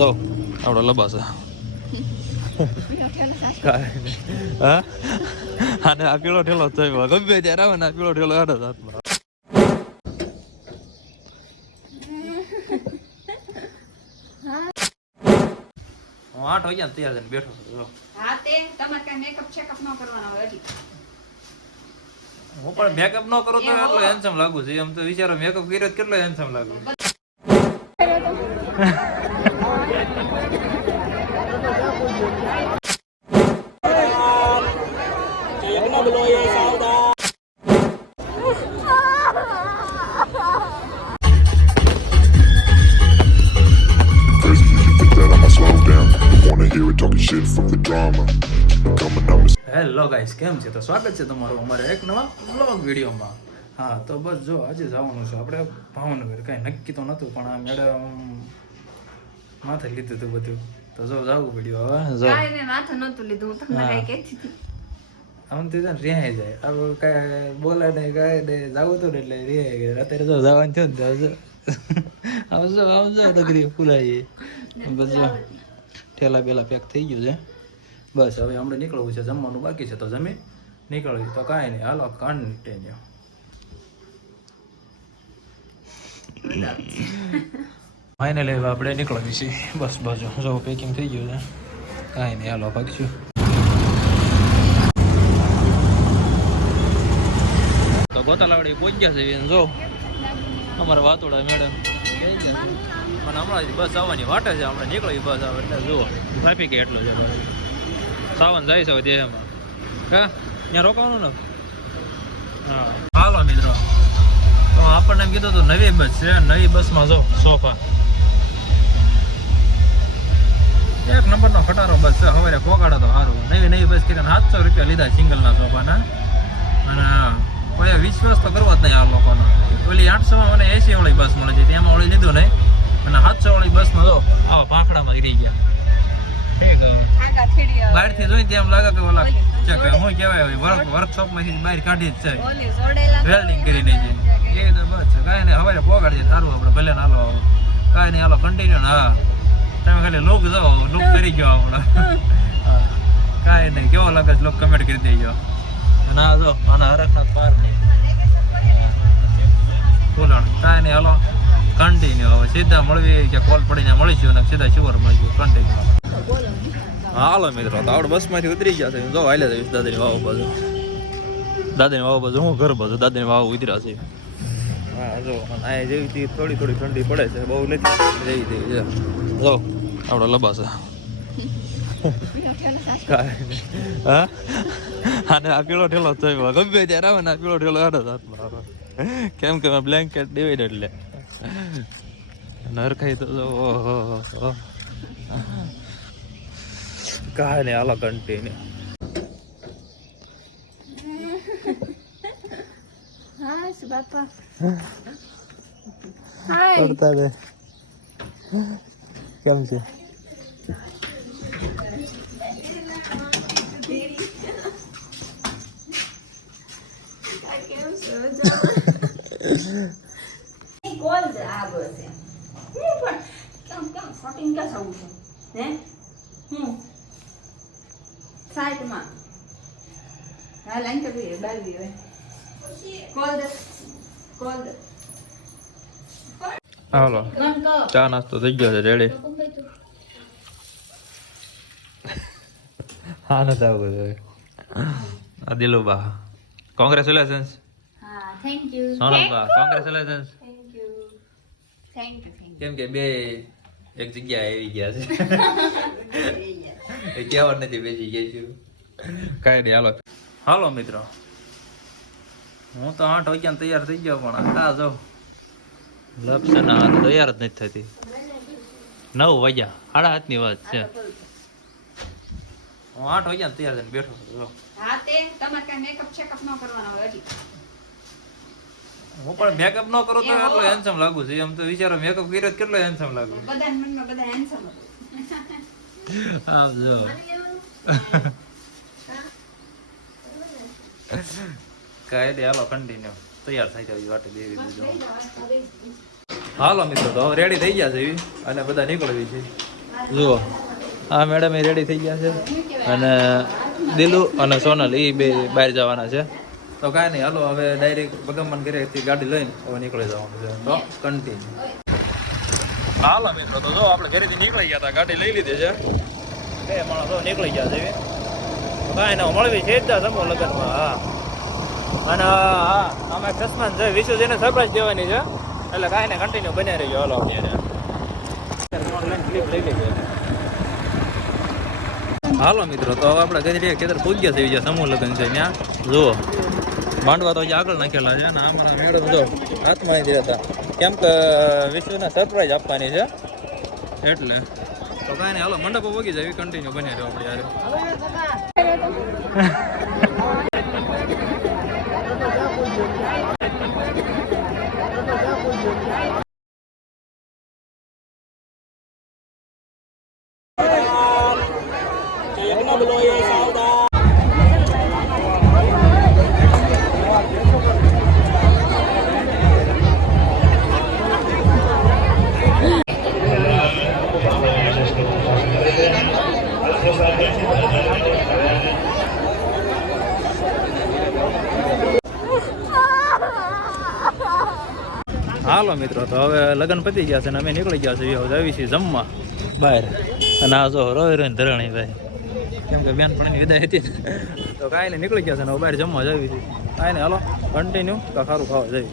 તો આવડો લબાસ હા અને આ પીળો ઠેલો થયો ગમે ત્યારે આવે ને આ પીળો ઠેલો હાડો હાથમાં હું 8 વાગ્યા તૈયાર થઈને બેઠો છું. હા તે તમારે કઈ મેકઅપ ચેકઅપ ન કરવાનો હોય હજી. હું પણ મેકઅપ ન કરું તો એટલો હેન્ડસમ લાગુ છે. એમ તો વિચારો મેકઅપ કર્યો કેટલો હેન્ડસમ લાગુ. હેલો ગાઈસ, કેમ છે? તો સ્વાગત છે તમારું અમારે એક નવા વ્લોગ વિડીયોમાં. હા તો બસ જો આજે જવાનું છે આપણે ભાવનગર. કાંઈ નક્કી તો નહોતું પણ આ મેડમ માથે લીધું હતું બધું તો જો જવું પડ્યું. હવે જો કાઈ મેં માથું નહોતું લીધું, હું તમને કઈ કહેતી હતી. આમ તો રહ્યા જાય આપણે કાંઈ બોલે નહીં કાંઈ નહીં જવું હતું ને એટલે રહ્યા ગયા. અત્યારે જો જવાનું થયું ને આમ જો નગરી ફૂલાઈ બસ જો ઠેલા બેલા પેક થઈ ગયું છે. બસ હવે આપણે નીકળવું છે, જમવાનું બાકી છે તો જમી નીકળવી. તો કાંઈ નહીં, હાલો કન્ટિન્યુ. ફાઇનલી હવે આપણે નીકળવી છીએ. બસ બાજુ જો પેકિંગ થઈ ગયું છે. કાંઈ નહીં, હાલો ભાગશું. તો ગોતાલાવડી પહોંચ્યા છે. જો અમારા વાતોડા મેડમ અને હમણાં બસ આવવાની વાટે છે. આપણે નીકળવી બસ આવે એટલે જુઓ ટ્રાફિક એટલો છે. સાવન જાય છે દેહમાં હા ત્યાં રોકાવાનું ને. હા હાલો મિત્રો, તો આપણને એમ કીધું તો નવી બસ છે. નવી બસમાં જો સોફા એક નંબરનો ખટારો બસ છે. હવે પોગાડો તો સારું. નવી બસ કે 700 રૂપિયા લીધા સિંગલના સોફાના. અને કોઈ વિશ્વાસ તો કરવો જ નહીં આ લોકોનો. ઓલી 800માં મને AC વાળી બસ મળે છે, તેમાં ઓળી લીધું નહીં. અને 700 વાળી બસમાં જો આવા પાંખડામાં ગીરી ગયા. બહારથી જોઈ તેમ લાગે કે ઓલા શું કહેવાય વર્કશોપમાંથી બહાર કાઢી જ છે, વેલ્ડિંગ કરીને છે. એ તો બસ છે, કાંઈ નહીં. હવે પોગાડજે સારું આપણે ભલે ને. હાલો કાંઈ નહીં, હાલો કન્ટિન્યુ. હા તમે ખાલી લુક જાઓ, લુક કરી ગયો આપણે. હા કાંઈ નહીં, કેવો લાગે છે લુક કમેન્ટ કરી દેજો. ના જો આના હરખનાથ પાર નહીં ફૂલણ. કાંઈ નહીં, હાલો કન્ટિન્યુ. હવે સીધા મળવી કે કોલ પડીને મળીશું અને સીધા શિવર મળીશું. કન્ટિન્યુ. હાલો મિત્રો, તો આપણે બસમાંથી ઉતરી ગયા છે. જો હાલે જઈશ દાદાની વાવ બાજુ. દાદાની વાવ બાજુ હું ઘર બાજુ દાદાની વાવ ઉતર્યા છે. હા જો આ જેવી થોડી ઠંડી પડે છે, બહુ નથી જઈ તેવી છે. જો આપણો લબાસ હા અને આ પીળો ઠેલો થયો ગમે ત્યારે આવે ને આ પીળો ઠેલો હાડો હાથમાં આવે. કેમ કે બ્લેન્કેટ દેવાય એટલે નરખાઈ તો ઓહો કાંઈ નહીં, હાલો કન્ટિન્યુ. હાય બાપા. કરતા દે. કેમ છે? કોલ છે આ બસ એમ. પણ કેમ શોટિંગ ક્યાં થવું છે હે? સાઈડમાં હા લાઈન તો બી બારવી હોય. કોલ દે હાલો ચા નાસ્તો થઈ ગયો છે રેડી. હા નથી આવું જોઈએ. આ દિલુબા કોંગ્રેચ્યુલેશન્સ. હા thank you Sonalba congratulations. Thank you કેમ કે બે એક જગ્યાએ આવી ગયા છે. એ કહેવા નથી બેસી ગયા છું. કાંઈ નહીં, હાલો હાલો મિત્રો. હું તો 8 વાગ્યા તૈયાર થઈ ગયો પણ આ જાઉં લપસના તૈયાર જ નથી થતી. 9 વાગ્યા 8:30ની વાત છે. હું 8 વાગ્યા તૈયાર થઈને બેઠો છું. હા તે તમારે કઈ મેકઅપ ચેકઅપ ન કરવાનો હોય હજી. હું પણ મેકઅપ ન કરું તો એટલો હેન્ડસમ લાગુ છે. એમ તો વિચારો મેકઅપ કર્યો કેટલો હેન્ડસમ લાગુ. બધા મનમાં બધા હેન્ડસમ હતા. આમ જો કાંઈ નહીં, હાલો કન્ટિન્યુ. તૈયાર થઈ જાય વાટે દેવી દીધું. હાલો મિત્રો, તો હવે રેડી થઈ ગયા છે અને બધા નીકળવી છે. જુઓ આ મેડમ એ રેડી થઈ ગયા છે અને દિલુ અને સોનલ એ બે બહાર જવાના છે તો કાંઈ નહીં હાલો હવે ડાયરેક્ટ ભગવાન ઘરેથી ગાડી લઈને હવે નીકળી જવાનું છે તો કન્ટિન્યુ હાલો મિત્રો તો જો આપણે ઘરેથી નીકળી ગયા હતા ગાડી લઈ લીધી છે બે માણસો નીકળી ગયા છે કાંઈ ના મળવી છે જ સમો લગ્નમાં હા અને હા અમે સસમાન છે વિશુજીને સરપ્રાઈઝ દેવાની છે એટલે કાંઈ ને કન્ટિન્યુ બન્યા રહીજો હાલો અત્યારે ઓનલાઈન ક્લિપ લઈ લીધી હાલો મિત્રો તો હવે આપણે ઘરે ખેતર પૂજ્યા થઈ ગયા સમૂહ લગ્ન છે ત્યાં જુઓ માંડવા તો આગળ નાખેલા છે ને અમારા મેડમ જો હાથમાં આવી રહ્યા હતા કેમ કે વિશ્વને સરપ્રાઈઝ આપવાની છે એટલે તો કાંઈ નહીં હાલો મંડપો વગી જાય કન્ટિન્યુ બની રહ્યો આપણે યાર હાલો મિત્રો તો હવે લગ્ન પતી ગયા છે ને અમે નીકળી ગયા છીએ હવે આવી છીએ જમવા બહાર અને આ જો રોય રોઈને ધરણી ભાઈ કેમ કે બેન પણ વિદાય હતી તો કાંઈ નહીં નીકળી ગયા છે ને બહાર જમવા જાવી છે કાંઈ નહીં હાલો કન્ટિન્યુ તો સારું ખાવા જાય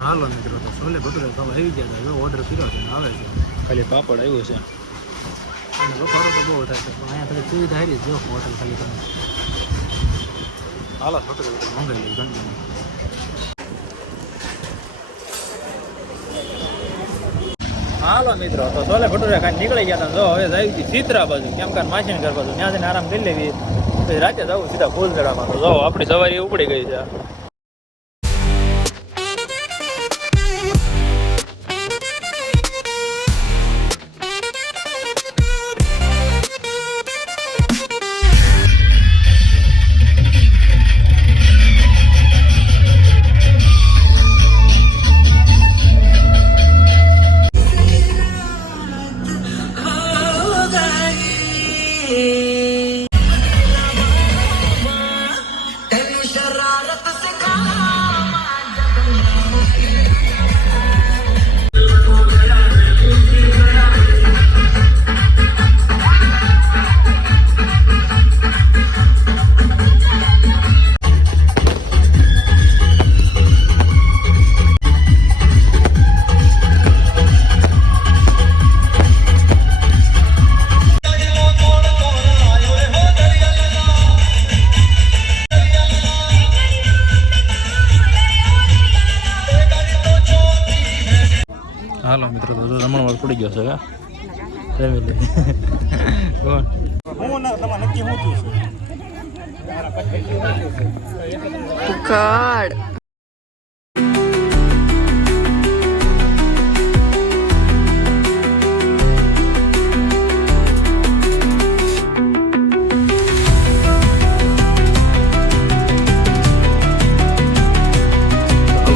હાલો મિત્રો તો છોલે ભટુરે ખાવા આવી ગયા હતા જો ઓર્ડર કર્યો છે આવે છે ખાલી પાપડ આવ્યો છે અને બફારો તો બહુ થાય છે પણ અહીંયા થોડી સુવિધા હારી જો હોટલ ખાલી તમે હાલો ભટુરે મંગાવી લઈ કન્ટિન્યુ હાલો મિત્રો તો છોલે ભટુરે ખાઈને નીકળી ગયા હતા જો હવે જાય છે ચિત્રા બાજુ કેમ કે માસીને ઘર બાજુ ત્યાં જઈને આરામ કરી લેવી પછી રાતે જવું સીધા ફૂલદડામાં તો જો આપણી સવારી ઉપડી ગઈ છે હાલો મિત્રો તો રમણવાળ પડી ગયો છે જમી લે કોણ God.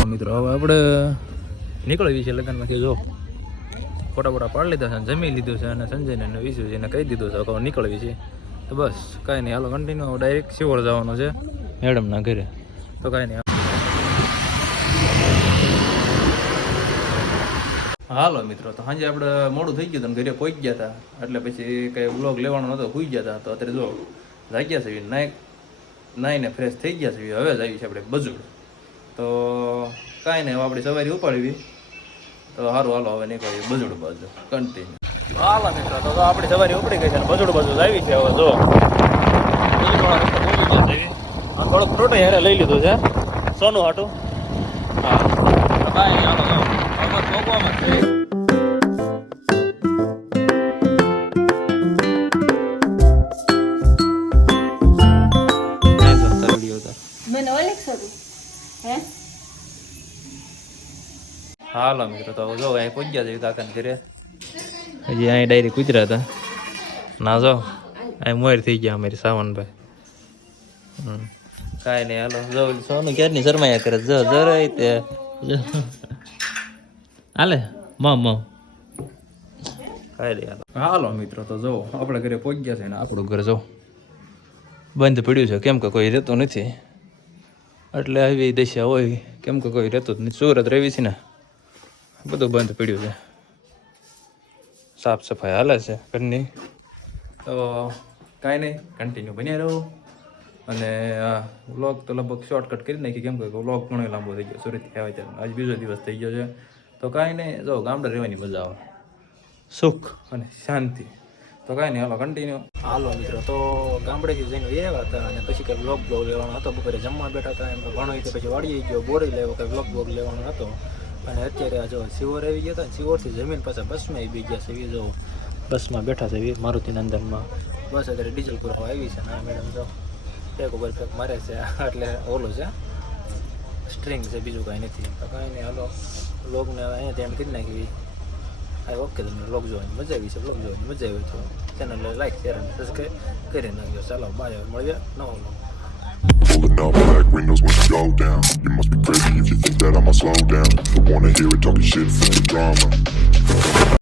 મિત્રો હવે આપણે નીકળવી છે લગ્નમાંથી જો ફોટા ફોટા પાડી લીધા છે જમી લીધું છે અને સંજયને અને વિશુજીને કહી દીધું છે હવે નીકળવી છે તો બસ કાંઈ નહીં હાલો કન્ટિન્યુ ડાયરેક્ટ શિવોર જવાનું છે મેડમના ઘરે તો કાંઈ નહીં હાલો મિત્રો તો સાંજે આપણે મોડું થઈ ગયું હતું ઘરે પહોંચી ગયા હતા એટલે પછી કંઈ બ્લોગ લેવાનો નહોતો સુઈ ગયા હતા તો અત્યારે જો જાગ્યા છે નાઈને ફ્રેશ થઈ ગયા છે હવે જ આવી છે આપણે બજુડ તો કાંઈ નહીં હવે આપણી સવારી ઉપાડવી તો સારું હાલો હવે નીકળીએ બજુડ બાજુ કન્ટિન્યુ હાલો મિત્રો તો આપણી સવારી ઉપડી ગઈ છે અને બજુડ બાજુ આવી છે હવે જો થોડોક ફ્રૂટ યારે લઈ લીધું છે સોનું હાટું હા કાંઈ હાલો પહોંચવામાં મને ઓલેક્સ હતું હે હાલો મિત્રો તો જો અહીં પહોંચી ગયા છે કાકાને ઘરે હજી અહીં ડાયરી કૂતરા હતા ના જો અહીં મોર થઈ ગયા અમારી સાવનભાઈ કાંઈ નહીં હાલો જો સોનું ક્યારની શરમાયા કરે જો જરાય તે હાલે મમ ખાઈ રહ્યા હાલો મિત્રો તો જો આપણે ઘરે પહોંચી ગયા છે ને આપણું ઘર જો બંધ પડ્યું છે કેમ કે કોઈ રહેતું નથી એટલે આવી દશા હોય કેમ કે કોઈ રહેતું જ નથી સુરત રવિ છે ને બધું બંધ પડ્યું છે સાફ સફાઈ હાલે છે ઘરની તો કાંઈ નહીં કન્ટિન્યુ બન્યા રહો અને વ્લોગ તો લગભગ શોર્ટકટ કરી નાખી કેમ કે વ્લોગ ઘણો લાંબો થઈ ગયો સુરતથી આવ્યા ત્યારે આજ બીજો દિવસ થઈ ગયો છે તો કાંઈ નહીં જો ગામડે રહેવાની મજા આવે સુખ અને શાંતિ તો કાંઈ નહીં હાલો કન્ટિન્યુ હાલો મિત્રો તો ગામડેથી જઈને આવ્યા હતા અને પછી કંઈ બ્લોગ લેવાનો હતો બપોરે જમવા બેઠા હતા એમ તો ઘણો રીતે પછી વાળી ગયો બોરી લેવો કંઈ બ્લોગ લેવાનો હતો અને અત્યારે આ જો સિવોર આવી ગયા હતા ને સિવોરથી જમીન પાછા બસમાં આવી ગયા છે એ જો બસમાં બેઠા છે એ મારુતિ નંદનમાં બસ અત્યારે ડીઝલ પુરાવા આવી છે ને આ મેડમ જો પેક ઉપર પેક મારે છે એટલે ઓલું છે સ્ટ્રિંગ છે બીજું કાંઈ નથી તો કાંઈ નહીં હાલો બ્લોગને અહીંયા ત્યાં કરી નાખી ઓકે તમને બ્લોગ જોવાની મજા આવી છે બ્લોગ જોવાની મજા આવી તો ચેનલને લાઈક શેર અને સબસ્ક્રાઈબ કરી નાખજો ચાલો બાય મળીએ નવો blog Pulling up black windows when you go down. You must be crazy if you think that I'ma slow down. Don't wanna hear it talking shit for the drama.